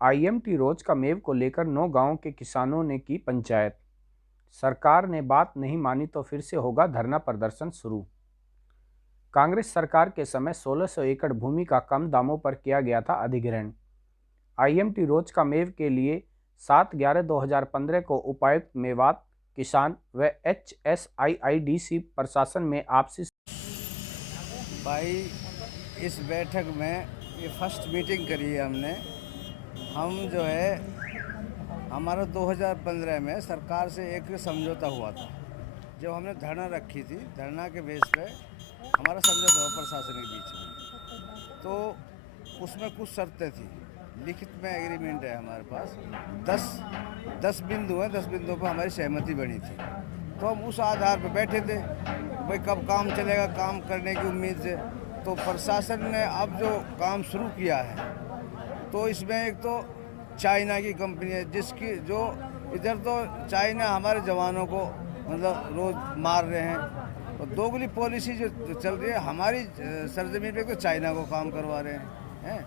IMT रोज का मेव को लेकर 9 गांवों के किसानों ने की पंचायत। सरकार ने बात नहीं मानी तो फिर से होगा धरना प्रदर्शन शुरू। कांग्रेस सरकार के समय 1600 एकड़ भूमि का कम दामों पर किया गया था अधिग्रहण। आईएमटी रोज का मेव के लिए 7/11/2015 को उपायुक्त मेवात, किसान व एचएसआईआईडीसी प्रशासन में आपसी भाई, इस बैठक में ये फर्स्ट मीटिंग करी है हमने। हम जो है हमारा 2015 में सरकार से एक समझौता हुआ था। जब हमने धरना रखी थी, धरना के बेस पे हमारा समझौता हुआ प्रशासन के बीच में, तो उसमें कुछ शर्तें थी। लिखित में एग्रीमेंट है हमारे पास। 10 बिंदु हैं, 10 बिंदुओं पर हमारी सहमति बनी थी। तो हम उस आधार पर बैठे थे, भाई कब काम चलेगा, काम करने की उम्मीद से। तो प्रशासन ने अब जो काम शुरू किया है, तो इसमें एक तो चाइना की कंपनी है, जिसकी जो इधर तो चाइना हमारे जवानों को मतलब रोज़ मार रहे हैं, और दोगली पॉलिसी जो चल रही है हमारी सरजमीन पे, तो चाइना को काम करवा रहे हैं।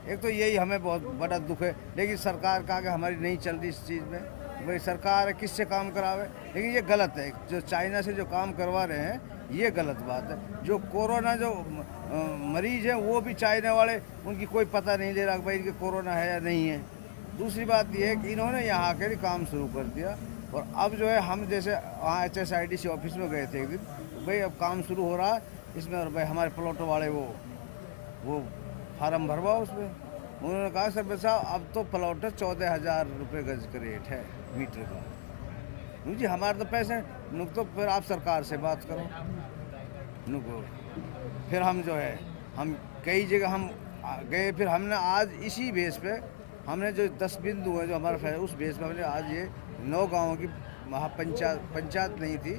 एक तो यही हमें बहुत बड़ा दुख है। लेकिन सरकार का आगे हमारी नहीं चल रही इस चीज़ में। भाई सरकार है, किससे काम करावे, लेकिन ये गलत है। जो चाइना से जो काम करवा रहे हैं, ये गलत बात है। जो कोरोना जो मरीज हैं, वो भी चाइना वाले, उनकी कोई पता नहीं दे रहा भाई इनके कोरोना है या नहीं है। दूसरी बात ये है कि इन्होंने यहाँ आकर काम शुरू कर दिया। और अब जो है हम जैसे वहाँ HSIDC ऑफिस में गए थे एक दिन, तो भाई अब काम शुरू हो रहा है इसमें, और भाई हमारे प्लॉट वाले वो फार्म भरवा उसमें। उन्होंने कहा सर साहब अब तो प्लॉट 14,000 रुपये गज का रेट है मीटर का। जी हमारे तो पैसे नुक, तो फिर आप सरकार से बात करो नुको। फिर हम जो है हम कई जगह हम गए। फिर हमने आज इसी बेस पे हमने जो 10 बिंदु है जो हमारा उस बेस पे हमने आज ये 9 गाँवों की पंचायत नहीं थी,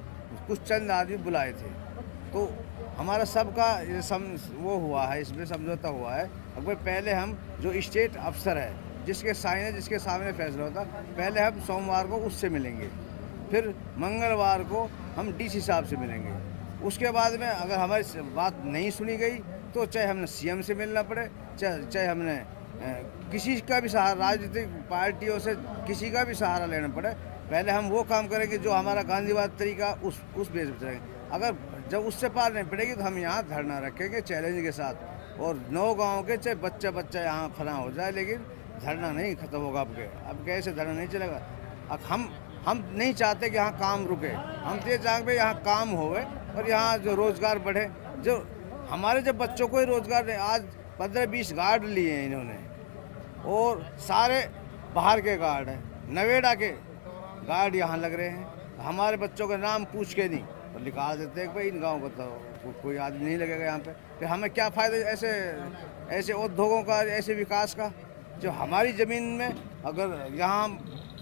कुछ चंद आदमी बुलाए थे। तो हमारा सबका वो हुआ है, इसमें समझौता हुआ है। अब पहले हम जो स्टेट अफसर है, जिसके साइन है, जिसके सामने फैसला होता, पहले हम सोमवार को उससे मिलेंगे। फिर मंगलवार को हम DC साहब से मिलेंगे। उसके बाद में अगर हमारी बात नहीं सुनी गई, तो चाहे हमने CM से मिलना पड़े, चाहे हमने किसी का भी सहारा, राजनीतिक पार्टियों से किसी का भी सहारा लेना पड़े, पहले हम वो काम करेंगे जो हमारा गांधीवाद तरीका उस बेस पर चलेंगे। अगर जब उससे पार नहीं पड़ेगी, तो हम यहाँ धरना रखेंगे चैलेंज के साथ। और 9 गाँव के चाहे बच्चा यहाँ फना हो जाए, लेकिन धरना नहीं खत्म होगा। अब कैसे धरना नहीं चलेगा। अब हम नहीं चाहते कि यहाँ काम रुके। हम तो ये चाहते यहाँ काम होवे और यहाँ जो रोज़गार बढ़े। जो हमारे जब बच्चों को ही रोज़गार दे, आज 15-20 गार्ड लिए हैं इन्होंने, और सारे बाहर के गार्ड हैं, नवेड़ा के गार्ड यहाँ लग रहे हैं। हमारे बच्चों का नाम पूछ के नहीं और निकाल देते हैं कि भाई इन गाँव का तो कोई आदमी नहीं लगेगा यहाँ पे। फिर हमें क्या फ़ायदा ऐसे उद्योगों का, ऐसे विकास का। जो हमारी ज़मीन में अगर यहाँ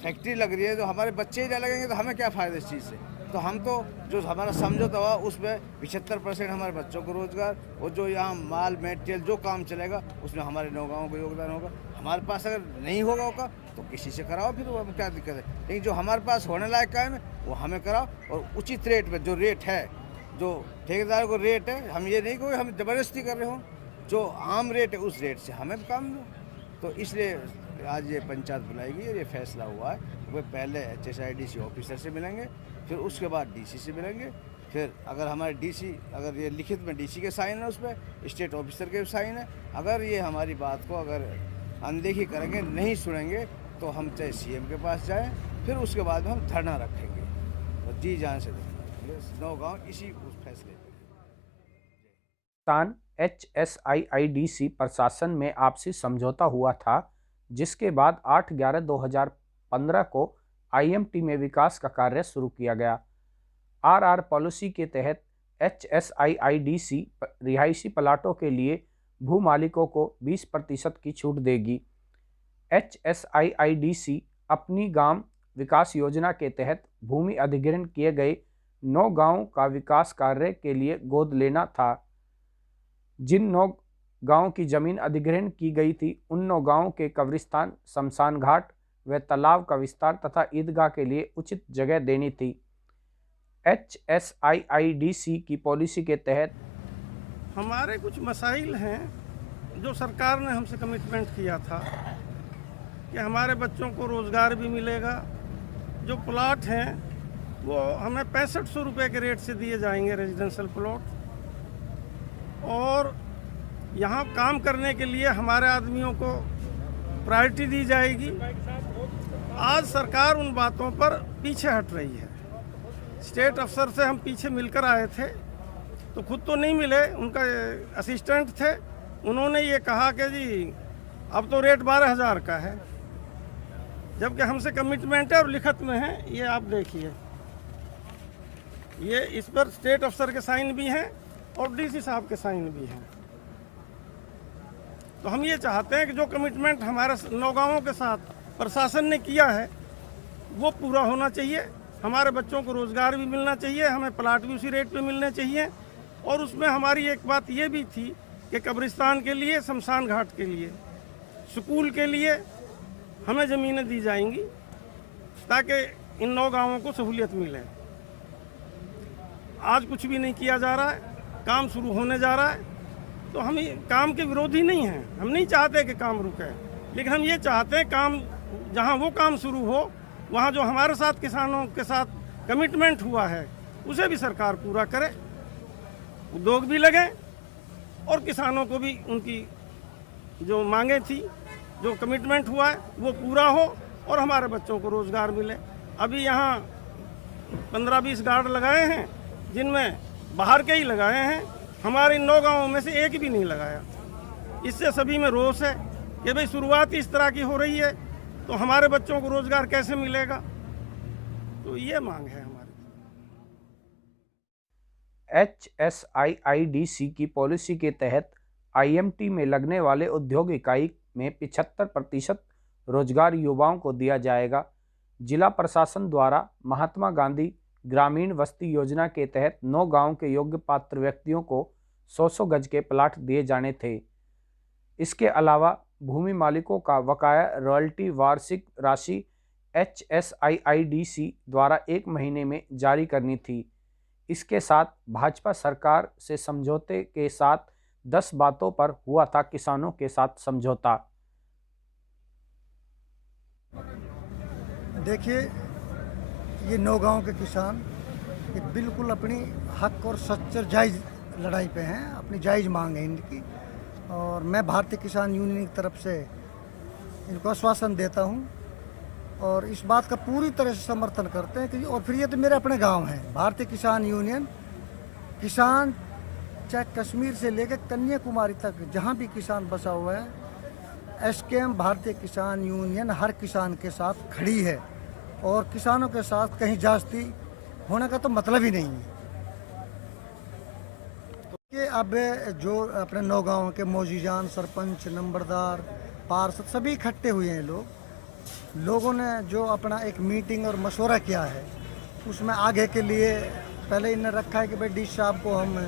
फैक्ट्री लग रही है, तो हमारे बच्चे ही नहीं लगेंगे, तो हमें क्या फ़ायदा इस चीज़ से। तो हम तो जो हमारा समझौता हुआ उसमें 75% हमारे बच्चों को रोज़गार, और जो यहाँ माल मटेरियल जो काम चलेगा उसमें हमारे 9 गाँवों का योगदान होगा। हमारे पास अगर नहीं होगा तो किसी से कराओ, फिर वो क्या दिक्कत है। लेकिन जो हमारे पास होने लायक काम है वो हमें कराओ, और उचित रेट पर। जो रेट है, जो ठेकेदार को रेट है, हम ये नहीं कोई हम ज़बरदस्ती कर रहे हो, जो आम रेट है उस रेट से हमें काम दो। तो इसलिए आज ये पंचायत बुलाई गई और ये फैसला हुआ है। वो पहले HSIDC ऑफिसर से मिलेंगे, फिर उसके बाद DC से मिलेंगे। फिर अगर हमारे DC, अगर ये लिखित में DC के साइन है, उस पर स्टेट ऑफिसर के साइन है। अगर ये हमारी बात को अगर अनदेखी करेंगे, नहीं सुनेंगे, तो हम चाहे CM के पास जाएं, फिर उसके बाद में हम धरना रखेंगे और जी जान से देंगे 9 गाँव इसी उस फैसले पर। किसान HSIIDC प्रशासन में आपसी समझौता हुआ था, जिसके बाद 8/11/2015 को IMT में विकास का कार्य शुरू किया गया। RR पॉलिसी के तहत HSIIDC रिहायशी प्लाटों के लिए भू मालिकों को 20% की छूट देगी। HSIIDC अपनी गांव विकास योजना के तहत भूमि अधिग्रहण किए गए 9 गांवों का विकास कार्य के लिए गोद लेना था। जिन 9 गांवों की जमीन अधिग्रहण की गई थी, उन 9 गांवों के कब्रिस्तान, शमशान घाट व तालाब का विस्तार तथा ईदगाह के लिए उचित जगह देनी थी। HSIIDC की पॉलिसी के तहत हमारे कुछ मसाइल हैं जो सरकार ने हमसे कमिटमेंट किया था कि कि हमारे बच्चों को रोज़गार भी मिलेगा। जो प्लाट हैं वो हमें 6500 रुपये के रेट से दिए जाएंगे, रेजिडेंशियल प्लॉट। और यहाँ काम करने के लिए हमारे आदमियों को प्रायोरिटी दी जाएगी। आज सरकार उन बातों पर पीछे हट रही है। स्टेट अफसर से हम पीछे मिलकर आए थे, तो खुद तो नहीं मिले, उनका असिस्टेंट थे। उन्होंने ये कहा कि जी अब तो रेट 12,000 का है, जबकि हमसे कमिटमेंट है और लिखत में है। ये आप देखिए, ये इस पर स्टेट अफसर के साइन भी हैं और डीसी साहब के साइन भी हैं। तो हम ये चाहते हैं कि जो कमिटमेंट हमारे नौगांवों के साथ प्रशासन ने किया है वो पूरा होना चाहिए। हमारे बच्चों को रोज़गार भी मिलना चाहिए, हमें प्लाट भी उसी रेट पे मिलने चाहिए। और उसमें हमारी एक बात ये भी थी कि कब्रिस्तान के लिए, शमशान घाट के लिए, स्कूल के लिए हमें ज़मीनें दी जाएंगी ताकि इन 9 गाँवों को सहूलियत मिले। आज कुछ भी नहीं किया जा रहा है, काम शुरू होने जा रहा है। तो हम काम के विरोधी नहीं हैं, हम नहीं चाहते कि काम रुके, लेकिन हम ये चाहते हैं काम जहाँ वो काम शुरू हो, वहाँ जो हमारे साथ किसानों के साथ कमिटमेंट हुआ है उसे भी सरकार पूरा करे, उद्योग भी लगे और किसानों को भी उनकी जो मांगे थी, जो कमिटमेंट हुआ है वो पूरा हो और हमारे बच्चों को रोज़गार मिले। अभी यहाँ 15-20 गार्ड लगाए हैं, जिनमें बाहर के ही लगाए हैं, हमारे इन 9 गाँवों में से एक भी नहीं लगाया। इससे सभी में रोष है कि भाई शुरुआत इस तरह की हो रही है तो हमारे बच्चों को रोज़गार कैसे मिलेगा। तो ये मांग है हमारी। HSIIDC की पॉलिसी के तहत IMT में लगने वाले उद्योग इकाई में 75% रोजगार युवाओं को दिया जाएगा। जिला प्रशासन द्वारा महात्मा गांधी ग्रामीण बस्ती योजना के तहत 9 गांव के योग्य पात्र व्यक्तियों को 100 गज के प्लाट दिए जाने थे। इसके अलावा भूमि मालिकों का बकाया रॉयल्टी वार्षिक राशि HSIIDC द्वारा 1 महीने में जारी करनी थी। इसके साथ भाजपा सरकार से समझौते के साथ 10 बातों पर हुआ था किसानों के साथ समझौता। देखिए, ये 9 गांव के किसान ये बिल्कुल अपनी हक और सच्चर जायज़ लड़ाई पे हैं, अपनी जायज़ मांग है इनकी। और मैं भारतीय किसान यूनियन की तरफ से इनको आश्वासन देता हूं और इस बात का पूरी तरह से समर्थन करते हैं कि और फिर ये तो मेरे अपने गांव हैं। भारतीय किसान यूनियन किसान चाहे कश्मीर से लेकर कन्याकुमारी तक जहां भी किसान बसा हुआ है, SKM भारतीय किसान यूनियन हर किसान के साथ खड़ी है और किसानों के साथ कहीं जास्ती होने का तो मतलब ही नहीं है। कि अब जो अपने 9 गाँव के मौजीजान, सरपंच, नंबरदार, पार्षद सभी इकट्ठे हुए हैं। लोगों ने जो अपना एक मीटिंग और मशवरा किया है उसमें आगे के लिए पहले इन्हें रखा है कि भाई DC साहब को हम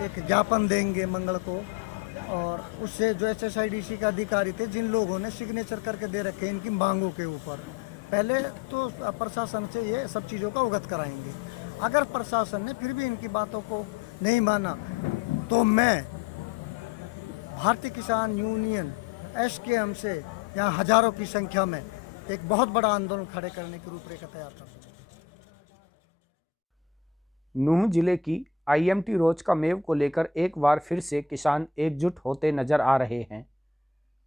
एक ज्ञापन देंगे मंगल को, और उससे जो HSIDC के अधिकारी थे जिन लोगों ने सिग्नेचर करके दे रखे हैं इनकी मांगों के ऊपर, पहले तो प्रशासन से ये सब चीज़ों का अवगत कराएंगे। अगर प्रशासन ने फिर भी इनकी बातों को नहीं माना तो मैं भारतीय किसान यूनियन SKM से यहाँ हजारों की संख्या में एक बहुत बड़ा आंदोलन खड़े करने की रूपरेखा तैयार कर सकते हैं। नूंह जिले की IMT रोजका मेव को लेकर एक बार फिर से किसान एकजुट होते नजर आ रहे हैं।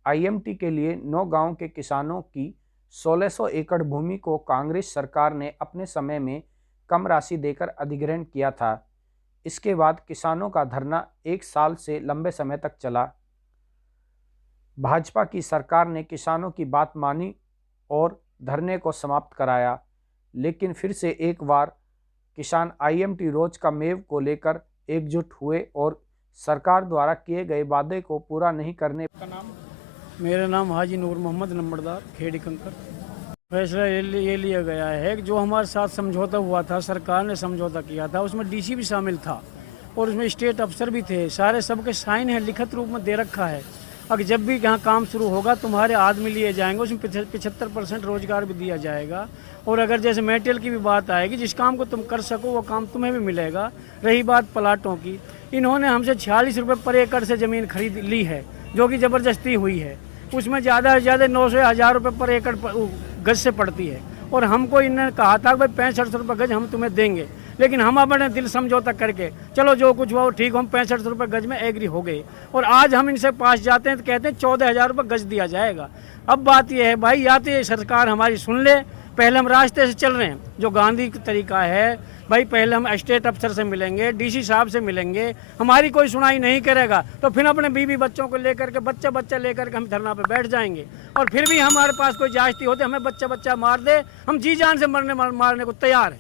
IMT के लिए 9 गांव के किसानों की 1600 एकड़ भूमि को कांग्रेस सरकार ने अपने समय में कम राशि देकर अधिग्रहण किया था। इसके बाद किसानों का धरना 1 साल से लंबे समय तक चला। भाजपा की सरकार ने किसानों की बात मानी और धरने को समाप्त कराया, लेकिन फिर से एक बार किसान IMT रोज का मेव को लेकर एकजुट हुए और सरकार द्वारा किए गए वादे को पूरा नहीं करने का मेरा नाम हाजी नूर मोहम्मद, नंबरदार खेड़ी कंकर। फैसला ये लिया गया है कि जो हमारे साथ समझौता हुआ था, सरकार ने समझौता किया था, उसमें DC भी शामिल था और उसमें स्टेट अफसर भी थे, सारे सबके साइन है, लिखित रूप में दे रखा है। अगर जब भी यहाँ काम शुरू होगा तुम्हारे आदमी लिए जाएंगे, उसमें 75% रोजगार भी दिया जाएगा। और अगर जैसे मेटेरियल की भी बात आएगी, जिस काम को तुम कर सको वो काम तुम्हें भी मिलेगा। रही बात प्लाटों की, इन्होंने हमसे 46 रुपये पर एकड़ से ज़मीन खरीद ली है, जो कि ज़बरदस्ती हुई है, उसमें ज़्यादा से ज़्यादा 900 1000 रुपये पर एकड़ गज से पड़ती है। और हमको इन्होंने कहा था भाई 65 रुपये गज हम तुम्हें देंगे, लेकिन हम अपने दिल समझौता करके चलो जो कुछ हुआ वो ठीक, हम 65 रुपये गज में एग्री हो गए। और आज हम इनसे पास जाते हैं तो कहते हैं 14,000 रुपये गज दिया जाएगा। अब बात यह है भाई, या तो ये सरकार हमारी सुन ले, पहले हम रास्ते से चल रहे हैं जो गांधी का तरीका है भाई, पहले हम स्टेट अफसर से मिलेंगे, डीसी साहब से मिलेंगे, हमारी कोई सुनाई नहीं करेगा तो फिर अपने बीवी बच्चों को लेकर के बच्चा लेकर के हम धरना पे बैठ जाएंगे। और फिर भी हमारे पास कोई जांचती होती हमें बच्चा मार दे, हम जी जान से मारने को तैयार है।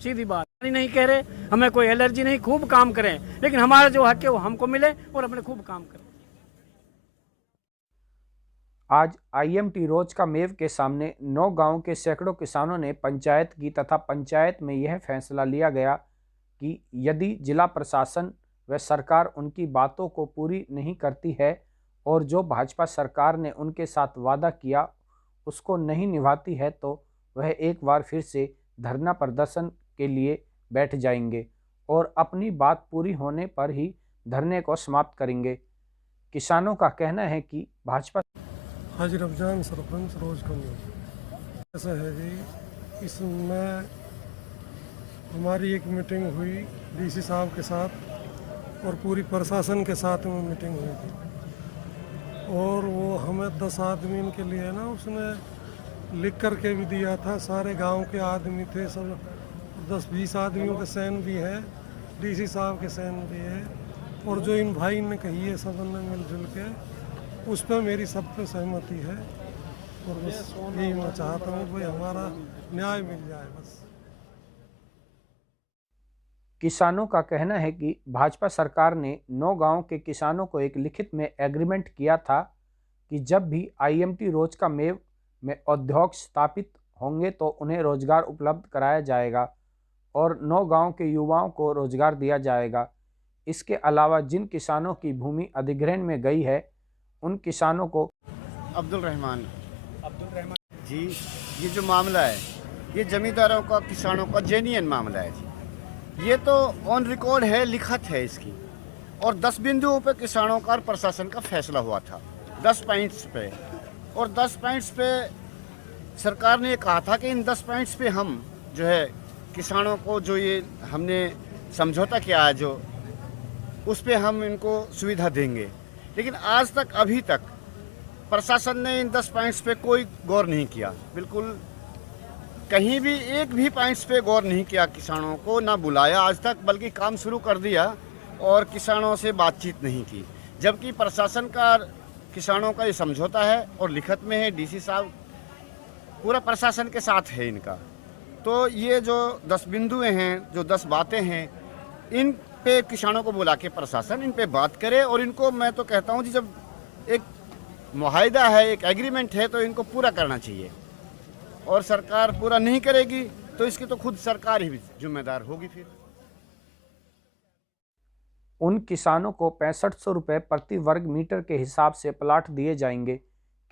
सीधी बात नहीं कह रहे, हमें कोई एलर्जी नहीं, खूब काम करें, लेकिन हमारा जो हक है वो हमको मिले और अपने खूब काम करें। आज IMT रोज का मेव के सामने 9 गांव के सैकड़ों किसानों ने पंचायत की तथा पंचायत में यह फैसला लिया गया कि यदि जिला प्रशासन व सरकार उनकी बातों को पूरी नहीं करती है और जो भाजपा सरकार ने उनके साथ वादा किया उसको नहीं निभाती है तो वह एक बार फिर से धरना प्रदर्शन के लिए बैठ जाएंगे और अपनी बात पूरी होने पर ही धरने को समाप्त करेंगे। किसानों का कहना है कि भाजपा हाजी रमजान सरपंच रोज का न्यूज़। ऐसा है जी, इसमें हमारी एक मीटिंग हुई डीसी साहब के साथ और पूरी प्रशासन के साथ में मीटिंग हुई थी। और वो हमें 10 आदमी के लिए ना उसने लिख कर के भी दिया था, सारे गांव के आदमी थे, सब 10-20 आदमियों के साइन भी है, डीसी साहब के साइन भी है, और जो इन भाई ने कही है सब ने मिलजुल के, उस पर मेरी सब पे सहमति है। और बस यही मैं चाहता हूँ भाई हमारा न्याय मिल जाए बस। किसानों का कहना है कि भाजपा सरकार ने 9 गांव के किसानों को एक लिखित में एग्रीमेंट किया था कि जब भी IMT रोज का मेव में उद्योग स्थापित होंगे तो उन्हें रोजगार उपलब्ध कराया जाएगा और 9 गांव के युवाओं को रोजगार दिया जाएगा। इसके अलावा जिन किसानों की भूमि अधिग्रहण में गई है उन किसानों को अब्दुल रहमान जी, ये जो मामला है ये जमींदारों का किसानों का जेन्युइन मामला है जी। ये तो ऑन रिकॉर्ड है, लिखत है इसकी, और 10 बिंदुओं पे किसानों का और प्रशासन का फैसला हुआ था, 10 पॉइंट्स पे। और 10 पॉइंट्स पे सरकार ने कहा था कि इन 10 पॉइंट्स पे हम जो है किसानों को जो ये हमने समझौता किया है जो उस पे हम इनको सुविधा देंगे। लेकिन आज तक अभी तक प्रशासन ने इन 10 पॉइंट्स पे कोई गौर नहीं किया, बिल्कुल कहीं भी एक भी पॉइंट्स पे गौर नहीं किया, किसानों को ना बुलाया आज तक, बल्कि काम शुरू कर दिया और किसानों से बातचीत नहीं की। जबकि प्रशासन का किसानों का ये समझौता है और लिखत में है, डीसी साहब पूरा प्रशासन के साथ है इनका। तो ये जो 10 बिंदुएं हैं, जो 10 बातें हैं, इन पे किसानों को बुला के प्रशासन इन पे बात करे। और इनको मैं तो कहता हूँ जी, जब एक मुआहदा है, एक एग्रीमेंट है, तो इनको पूरा करना चाहिए। और सरकार पूरा नहीं करेगी तो इसकी तो खुद सरकार ही जिम्मेदार होगी। फिर उन किसानों को 6500 रुपये प्रति वर्ग मीटर के हिसाब से प्लाट दिए जाएंगे।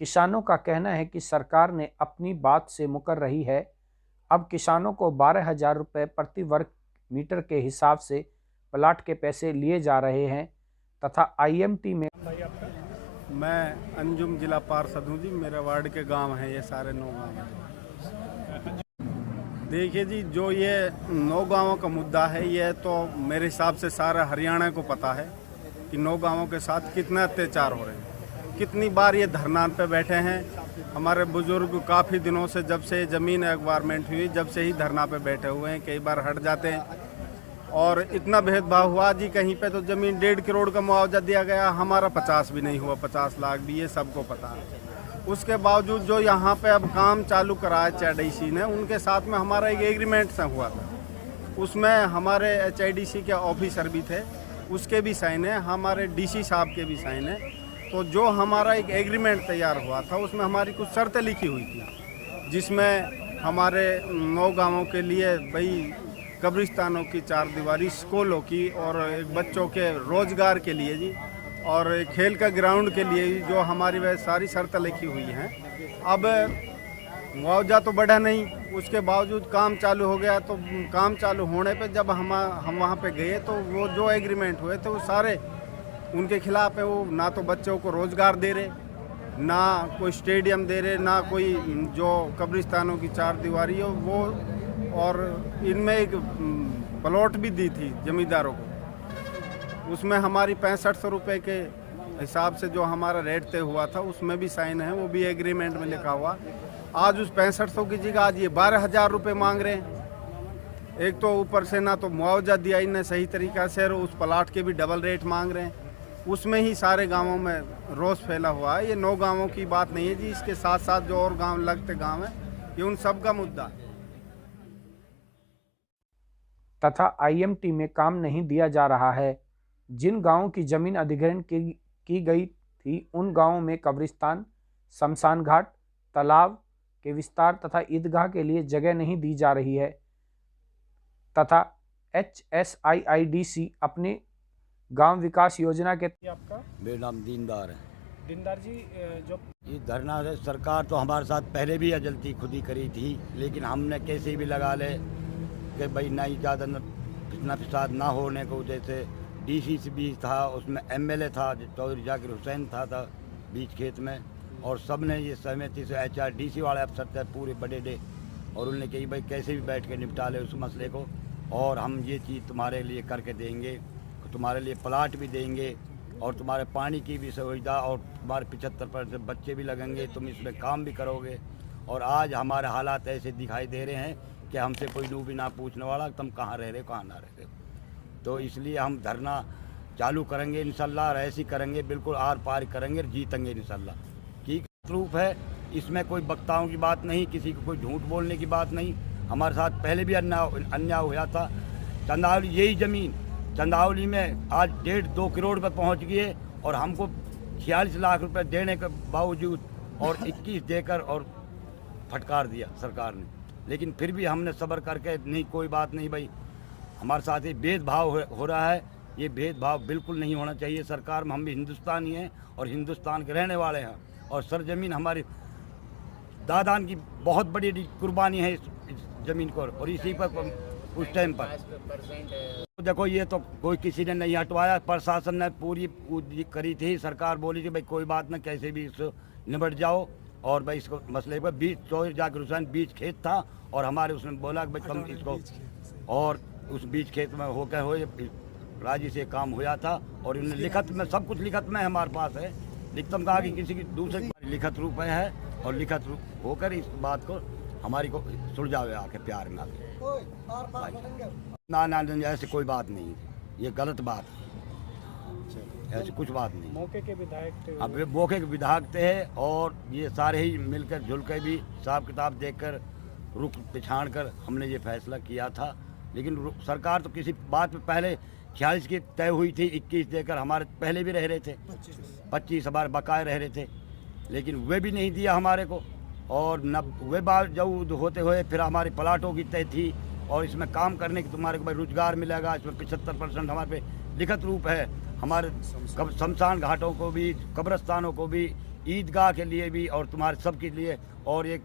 किसानों का कहना है कि सरकार ने अपनी बात से मुकर रही है। अब किसानों को 12,000 रुपये प्रति वर्ग मीटर के हिसाब से प्लाट के पैसे लिए जा रहे हैं तथा IMT में। मैं अंजुम जिला पार्षद हूँ जी, मेरे वार्ड के गांव हैं ये सारे 9 गांव। देखिए जी, जो ये 9 गांवों का मुद्दा है, ये तो मेरे हिसाब से सारा हरियाणा को पता है कि 9 गांवों के साथ कितना अत्याचार हो रहे हैं। कितनी बार ये धरना पे बैठे हैं, हमारे बुजुर्ग काफ़ी दिनों से, जब से ज़मीन एक्वायरमेंट हुई, जब से ही धरना पे बैठे हुए हैं। कई बार हट जाते हैं और इतना भेदभाव हुआ जी, कहीं पे तो ज़मीन 1.5 करोड़ का मुआवजा दिया गया, हमारा 50 भी नहीं हुआ, 50 लाख भी, ये सबको पता है। उसके बावजूद जो यहाँ पे अब काम चालू करा है HIDC ने, उनके साथ में हमारा एक एग्रीमेंट सा हुआ था, उसमें हमारे HIDC के ऑफिसर भी थे, उसके भी साइन है, हमारे DC साहब के भी साइन है। तो जो हमारा एक एग्रीमेंट तैयार हुआ था उसमें हमारी कुछ शर्तें लिखी हुई थी, जिसमें हमारे 9 गाँवों के लिए भाई कब्रिस्तानों की 4 दीवारी, स्कूलों की, और एक बच्चों के रोज़गार के लिए जी, और खेल का ग्राउंड के लिए जो हमारी वह सारी शर्तें लिखी हुई हैं। अब मुआवजा तो बढ़ा नहीं, उसके बावजूद काम चालू हो गया। तो काम चालू होने पे जब हम वहाँ पे गए तो वो जो एग्रीमेंट हुए थे वो सारे उनके खिलाफ है। वो ना तो बच्चों को रोज़गार दे रहे, ना कोई स्टेडियम दे रहे, ना कोई जो कब्रिस्तानों की चार दीवारी हो वो, और इनमें एक प्लॉट भी दी थी जमींदारों को, उसमें हमारी 6500 रुपये के हिसाब से जो हमारा रेट तय हुआ था उसमें भी साइन है, वो भी एग्रीमेंट में लिखा हुआ। आज उस 6500 की जगह आज ये 12,000 रुपये मांग रहे हैं। एक तो ऊपर से ना तो मुआवजा दिया इन्हें सही तरीक़ा से, और उस प्लाट के भी डबल रेट मांग रहे हैं। उसमें ही सारे गांवों में रोष फैला हुआ है। ये 9 गांवों की बात नहीं है जी, इसके साथ साथ जो और गांव लगते गांव हैं, ये उन सब का मुद्दा है। तथा आईएमटी में काम नहीं दिया जा रहा है। जिन गांवों की जमीन अधिग्रहण की गई थी उन गांवों में कब्रिस्तान, शमशान घाट, तालाब के विस्तार तथा ईदगाह के लिए जगह नहीं दी जा रही है तथा HSIIDC अपने गांव विकास योजना के आपका मेरा नाम दीनदार है। दिनदार जी, जो ये धरना है, सरकार तो हमारे साथ पहले भी जल्दी खुद ही करी थी, लेकिन हमने कैसे भी लगा ले कि भाई नहीं ज़्यादा इतना फिसाद ना होने को, जैसे DC से भी था, उसमें MLA था चौधरी जाकिर हुसैन था बीच खेत में, और सब ने ये सहमति से HRDC वाले अफसर थे पूरे बड़े डे, और उन्होंने कही भाई कैसे भी बैठ के निपटा ले उस मसले को, और हम ये चीज़ तुम्हारे लिए करके देंगे, तुम्हारे लिए प्लाट भी देंगे, और तुम्हारे पानी की भी सुविधा, और तुम्हारे 75% बच्चे भी लगेंगे, तुम इसमें काम भी करोगे। और आज हमारे हालात ऐसे दिखाई दे रहे हैं कि हमसे कोई नू भी ना पूछने वाला तुम कहाँ रह रहे हो, कहाँ ना रह रहे हो। तो इसलिए हम धरना चालू करेंगे इंशाल्लाह, और ऐसी करेंगे, बिल्कुल आर पार करेंगे, जीतेंगे इंशाल्लाह। ठीक प्रूफ है, इसमें कोई वक्ताओं की बात नहीं, किसी को कोई झूठ बोलने की बात नहीं। हमारे साथ पहले भी अन्याय हुआ था। चंदावली, यही ज़मीन चंदावली में आज 1.5-2 करोड़ पर पहुंच गई है, और हमको 46 लाख रुपए देने के बावजूद और 21 देकर और फटकार दिया सरकार ने। लेकिन फिर भी हमने सब्र करके, नहीं कोई बात नहीं भाई, हमारे साथ ये भेदभाव हो रहा है, ये भेदभाव बिल्कुल नहीं होना चाहिए। सरकार में हम भी हिंदुस्तानी हैं और हिंदुस्तान के रहने वाले हैं, और सरजमीन हमारी दादान की बहुत बड़ी कुर्बानी है इस ज़मीन को, और इसी पर उस टाइम पर देखो ये तो कोई किसी ने नहीं हटवाया, प्रशासन ने पूरी करी थी। सरकार बोली थी भाई कोई बात ना, कैसे भी इसको निपट जाओ, और भाई इसको मसले पर बीच चौधरी जाकिर हुसैन बीच खेत था, और हमारे उसने बोला कि भाई तुम इसको, और उस बीच खेत में होकर हो राजी से काम हुआ था, और उन्हें लिखत में सब कुछ लिखत में हमारे पास है। लिखतम कहा कि किसी की दूसरे लिखत रूप में है, और लिखत रूप होकर इस बात को हमारी को सुलझावे आके प्यार में आके। ना ऐसे कोई बात नहीं, ये गलत बात है, ऐसी कुछ बात नहीं। मौके के विधायक थे, अब वे मौके के विधायक थे, और ये सारे ही मिलकर जुलकर भी हिसाब किताब देखकर रुख पिछाड़ कर हमने ये फैसला किया था। लेकिन सरकार तो किसी बात में पहले 46 की तय हुई थी, 21 देकर हमारे पहले भी रह रहे थे, 25 हमारे बकाए रह रहे थे, लेकिन वे भी नहीं दिया हमारे को। और न वे बात जब होते हुए फिर हमारी प्लाटों की तय थी, और इसमें काम करने की तुम्हारे को भाई रोजगार मिलेगा, इसमें 75% हमारे पे लिखित रूप है। हमारे शमशान घाटों को भी, कब्रस्तानों को भी, ईदगाह के लिए भी, और तुम्हारे सब के लिए, और ये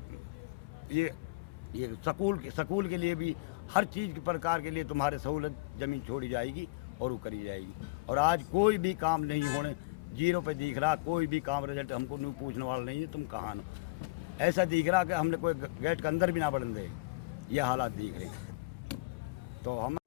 स्कूल के लिए भी, हर चीज़ के प्रकार के लिए तुम्हारे सहूलत ज़मीन छोड़ी जाएगी और वो करी जाएगी। और आज कोई भी काम नहीं होने, जीरो पे दिख रहा, कोई भी काम रिजल्ट हमको नहीं पूछने वाला नहीं है तुम कहाँ हो, ऐसा दिख रहा कि हमने कोई गेट के अंदर भी ना बढ़ने दे, ये हालात दिख रहे। तो हम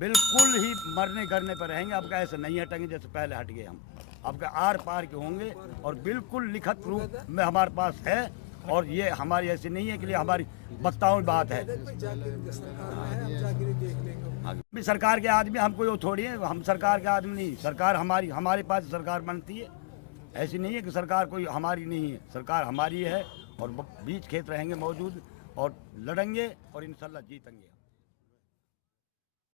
बिल्कुल ही मरने करने पर रहेंगे, आपका ऐसा नहीं हटेंगे जैसे पहले हट गए हम, आपका आर पार के होंगे, और बिल्कुल लिखित रूप में हमारे पास है। और ये हमारी ऐसी नहीं है कि हमारी वक्ताओं की बात है, भी सरकार के आदमी, हम कोई थोड़ी है, हम सरकार के आदमी नहीं, सरकार हमारे पास सरकार बनती है। ऐसी नहीं है कि सरकार कोई हमारी नहीं है, सरकार हमारी है, और बीच खेत रहेंगे मौजूद, और लड़ेंगे, और इंशाल्लाह जीतेंगे।